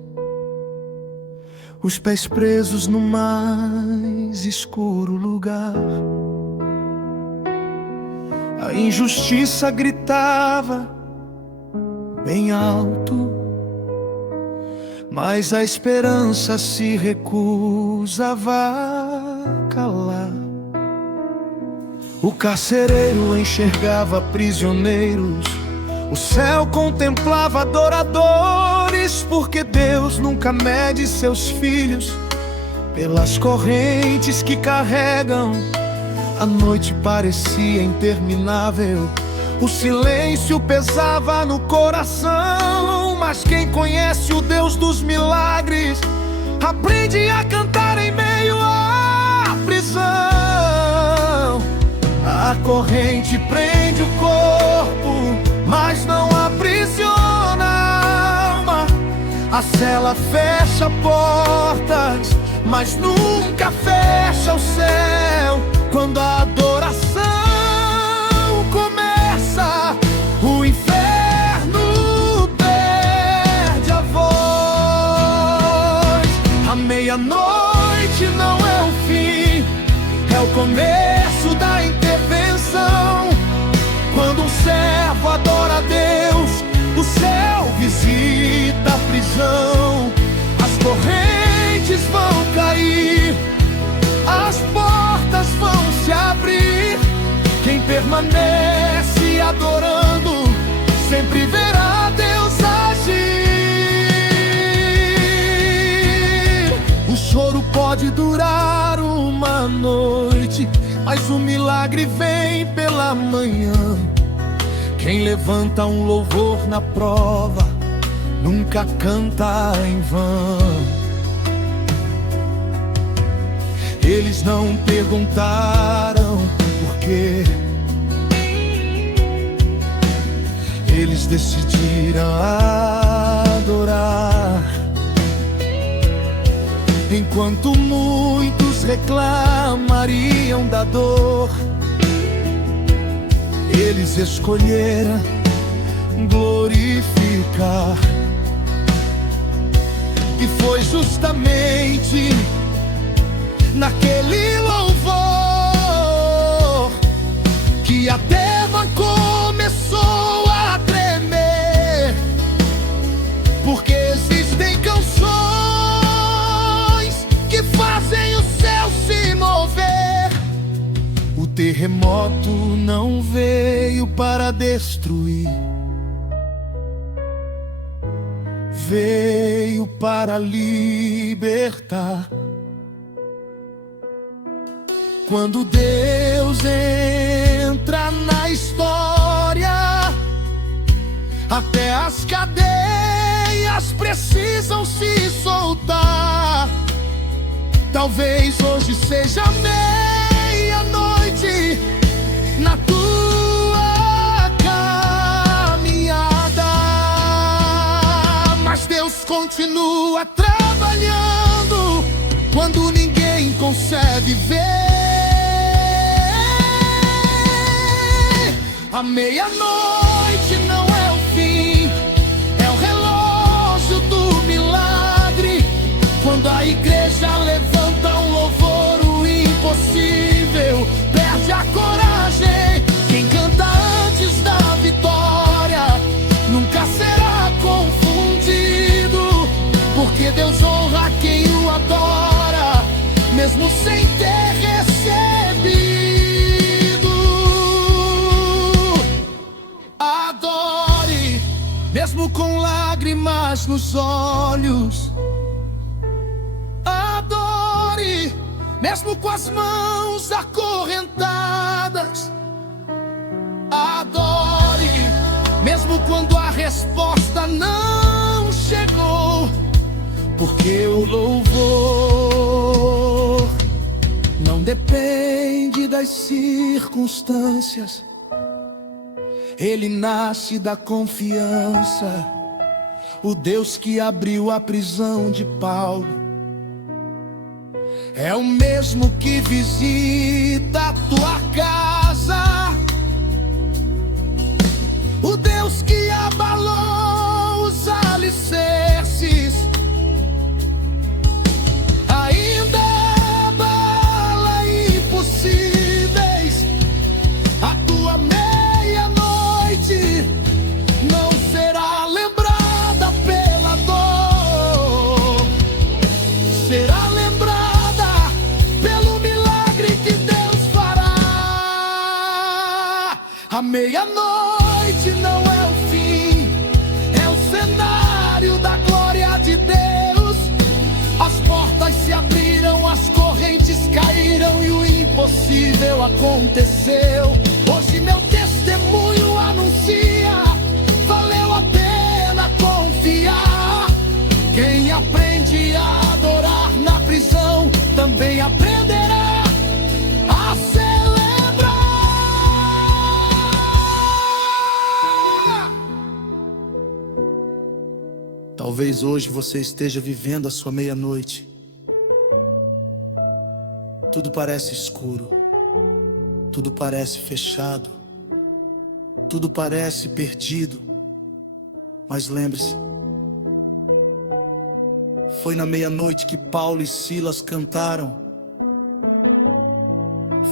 os pés presos no mais escuro lugar. A injustiça gritava bem alto, mas a esperança se recusava a calar. O carcereiro enxergava prisioneiros, o céu contemplava adoradores, porque Deus nunca mede seus filhos pelas correntes que carregam. A noite parecia interminável, o silêncio pesava no coração, mas quem conhece o Deus dos milagres aprende a cantar em meio à prisão. A corrente prende o corpo, mas não aprisiona a alma. A cela fecha portas, mas nunca fecha o céu. Quando a adoração começa, o inferno perde a voz. A meia-noite não é o fim, é o começo da intervenção. Quando um servo adora a Deus, o céu visita a prisão. As correntes vão cair, as portas vão se abrir. Quem permanece adorando sempre verá Deus agir. O choro pode durar uma noite, mas o milagre vem pela manhã. Quem levanta um louvor na prova nunca canta em vão. Eles não perguntaram por quê, eles decidiram adorar. Enquanto muitos reclamariam da dor, eles escolheram glorificar. E foi justamente naquele louvor que a terra começou a tremer, porque existem canções que fazem o céu se mover. O terremoto não veio para destruir, veio para libertar. Quando Deus entra na história, até as cadeias precisam se soltar. Talvez hoje seja meia-noite na tua caminhada, mas Deus continua trabalhando quando ninguém consegue ver. A meia-noite não é o fim, é o relógio do milagre. Quando a igreja levanta um louvor, o impossível perde a coragem. Quem canta antes da vitória nunca será confundido, porque Deus honra quem o adora, mesmo sem ter recebido. Adore, mesmo com lágrimas nos olhos. Adore, mesmo com as mãos acorrentadas. Adore, mesmo quando a resposta não chegou, porque o louvor não depende das circunstâncias, ele nasce da confiança. O Deus que abriu a prisão de Paulo é o mesmo que visita a tua casa. O Deus que abalou os alicerces ainda abala impossíveis. A tua meia-noite não será lembrada pela dor, será lembrada pelo milagre que Deus fará. A meia-noite não é o fim, é o cenário da glória de Deus. As portas se abriram, as correntes caíram e o impossível aconteceu. Hoje meu testemunho anuncia, valeu a pena confiar. Quem aprende a adorar na prisão também aprenderá a celebrar. Talvez hoje você esteja vivendo a sua meia-noite. Tudo parece escuro, tudo parece fechado, tudo parece perdido. Mas lembre-se, foi na meia-noite que Paulo e Silas cantaram.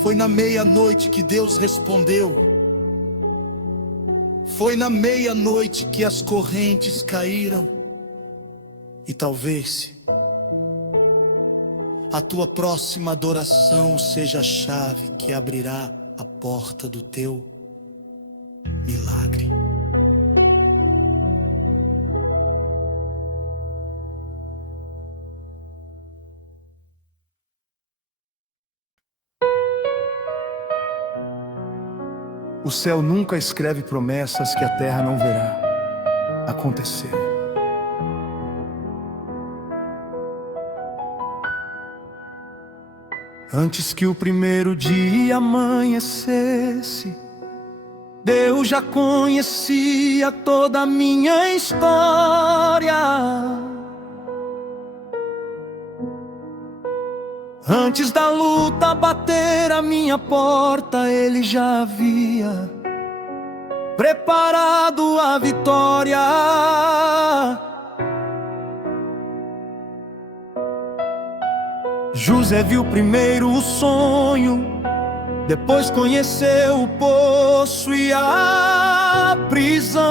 Foi na meia-noite que Deus respondeu. Foi na meia-noite que as correntes caíram. E talvez a tua próxima adoração seja a chave que abrirá a porta do teu milagre. O céu nunca escreve promessas que a terra não verá acontecer. Antes que o primeiro dia amanhecesse, Deus já conhecia toda a minha história. Antes da luta bater a minha porta, Ele já havia preparado a vitória. José viu primeiro o sonho, depois conheceu o poço e a prisão.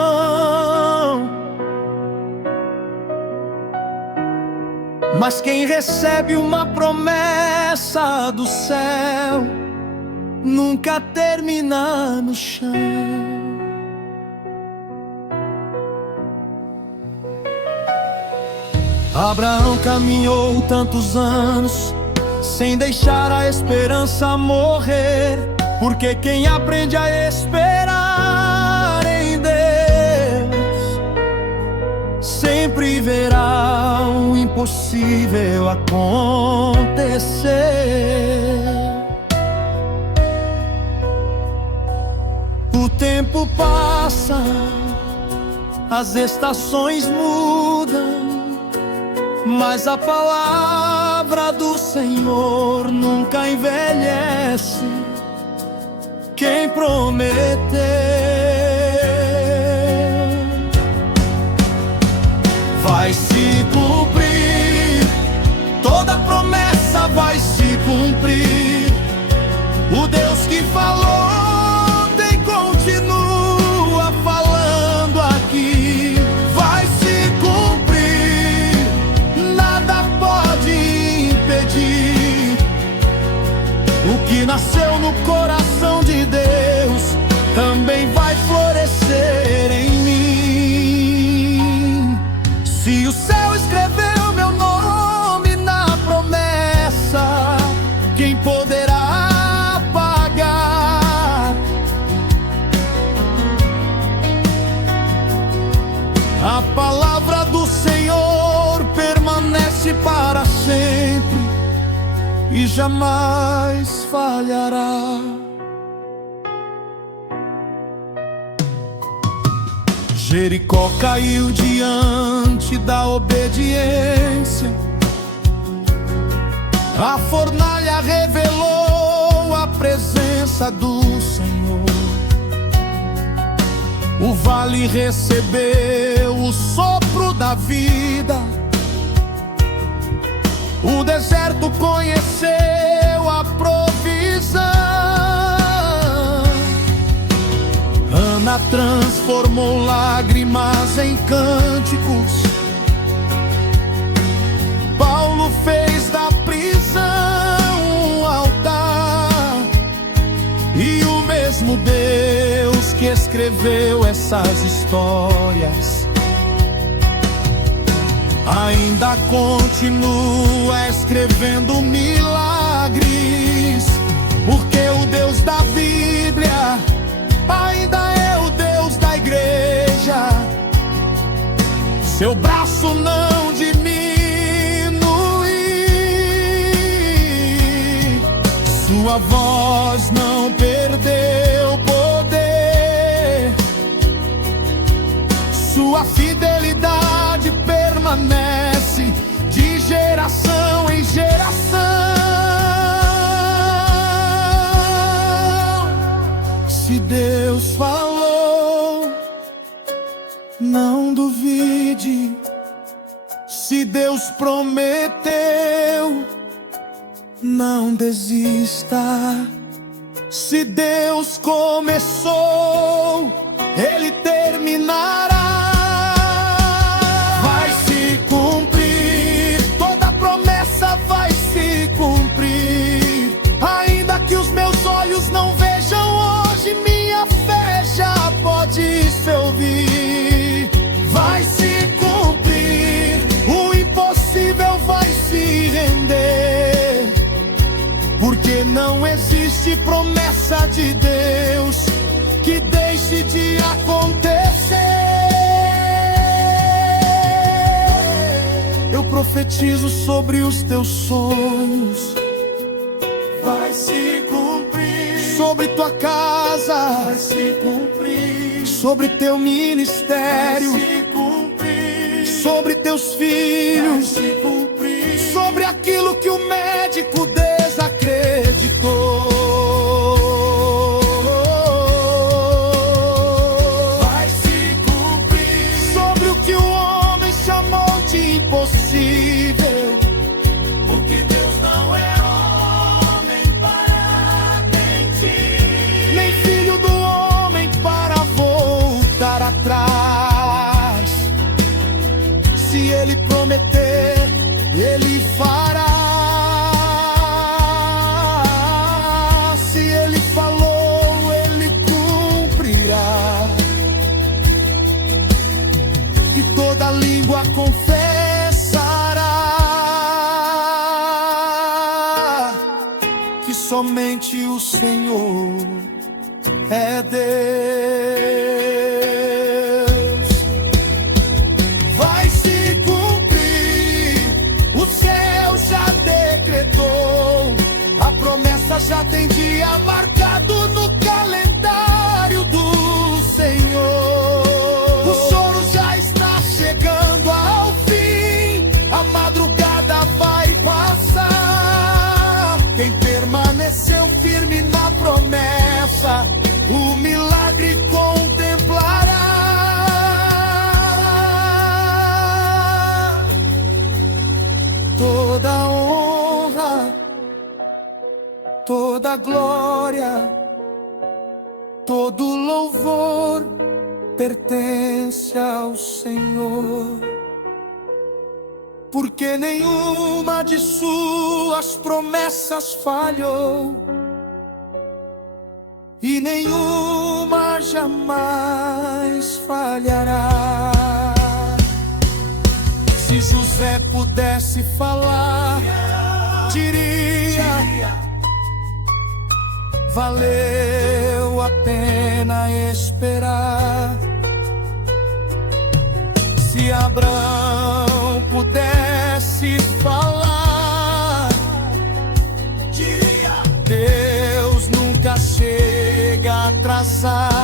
Mas quem recebe uma promessa do céu nunca termina no chão. Abraão caminhou tantos anos sem deixar a esperança morrer, porque quem aprende a esperar em Deus sempre verá o impossível acontecer. O tempo passa, as estações mudam, mas a palavra do Senhor nunca envelhece. Quem prometeu vai se cumprir, toda promessa vai se cumprir. O Deus que falou ontem continua falando aqui. Vai se cumprir, nada pode impedir. O que nasceu no coração de Deus também vai florescer em mim. Se o céu escreveu meu nome na promessa, quem poderá apagar? A palavra do Senhor permanece para sempre e jamais falhará. Jericó caiu diante da obediência. A fornalha revelou a presença do Senhor. O vale recebeu o sopro da vida. O deserto conheceu a provisão. Ana transformou lágrimas em cânticos. Paulo fez da prisão um altar. E o mesmo Deus que escreveu essas histórias ainda continua escrevendo milagres, porque o Deus da Bíblia ainda é o Deus da igreja. Seu braço não diminui, sua voz não perdeu poder, sua fidelidade permanece permanece de geração em geração. Se Deus falou, não duvide. Se Deus prometeu, não desista. Se Deus começou, Ele terminará. Vai se cumprir, toda promessa vai se cumprir. Ainda que os meus olhos não vejam hoje, minha fé já pode se ouvir. Vai se cumprir, o impossível vai se render, porque não existe promessa de Deus que deixe de acontecer. Eu profetizo sobre os teus sonhos, vai se cumprir. Sobre tua casa, vai se cumprir. Sobre teu ministério, vai se cumprir. Sobre teus filhos, vai se cumprir. Sobre aquilo que o médico desacreditou, vai se cumprir. Sobre o que o homem chamou de impossível, porque Deus não é homem para mentir, nem filho do homem para voltar atrás. Se Ele prometer, Ele fará. Se Ele falou, Ele cumprirá. E toda língua confessará que somente o Senhor é Deus. Vai se cumprir, o céu já decretou, a promessa já tem dia marcado no calendário do Senhor. O choro já está chegando ao fim, a madrugada vai passar. Quem permaneceu firme na promessa, o milagre contemplará. Toda honra, toda glória, todo louvor pertence ao Senhor, porque nenhuma de suas promessas falhou e nenhuma jamais falhará. Se José pudesse falar, diria: valeu a pena esperar. Se Abraão pudesse falar, diria: Deus nunca chega atrasado.